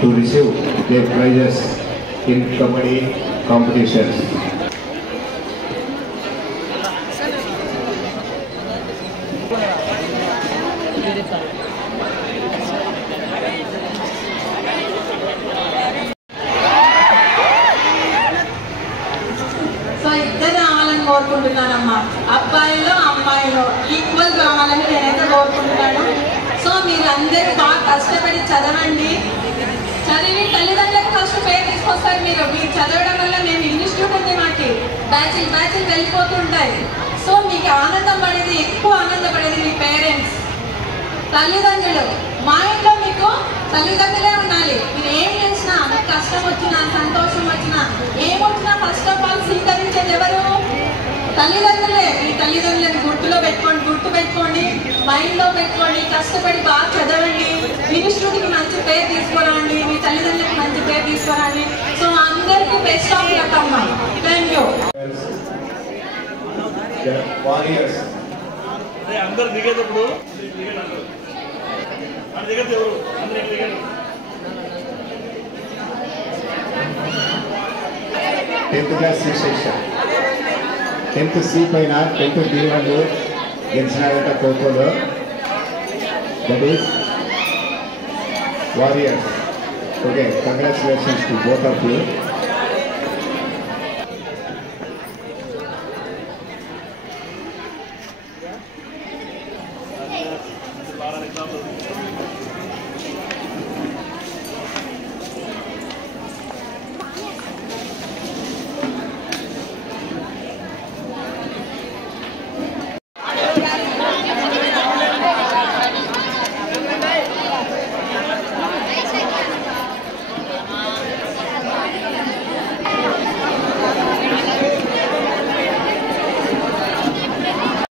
to receive their prizes in comedy competitions. So ఇద్దరు రావాలని కోరుకుంటున్నానమ్మా, అబ్బాయిలో అమ్మాయిలో ఈక్వల్ రావాలని నేనైతే కోరుకుంటున్నాను. సో మీరు అందరూ బాగా కష్టపడి చదవండి, చదివి తల్లిదండ్రులకు ఫస్ట్ పేరు తీసుకొస్తారు. మీరు చదవడం వల్ల మేము ఇన్స్టిట్యూట్ ఉంది, మాకు బ్యాచ్లు వెళ్ళిపోతుంటాయి. సో మీకు ఆనందం పడేది, ఎక్కువ ఆనందపడేది మీ పేరెంట్స్, తల్లిదండ్రులు. మా ఇంట్లో మీకు తల్లిదండ్రులే ఉండాలి. మీరు ఏం చేసినా, మీకు కష్టం వచ్చినా సంతోషం వచ్చినా ఏమొచ్చినా ఫస్ట్ ఆఫ్ ఆల్ స్వీకరించేది ఎవరు? తల్లిదండ్రులే. మీ తల్లిదండ్రులను గుర్తు పెట్టుకోండి, మైండ్లో పెట్టుకోండి, కష్టపడి బాగా చదవండి, ఇన్స్టిట్యూట్కి మంచి పేరు తీసుకురండి, మీ తల్లిదండ్రులకు మంచి పేరు తీసుకురండి. సో అందరికీ బెస్ట్ ఆఫ్ లక్ అమ్మా. Thank you. అందరు దిగేటప్పుడు 10th class section 10th C పైన 10th D వాళ్ళు గెలిచినారట ఖోఖోలో. That is warriors. Okay, congratulations to both of you.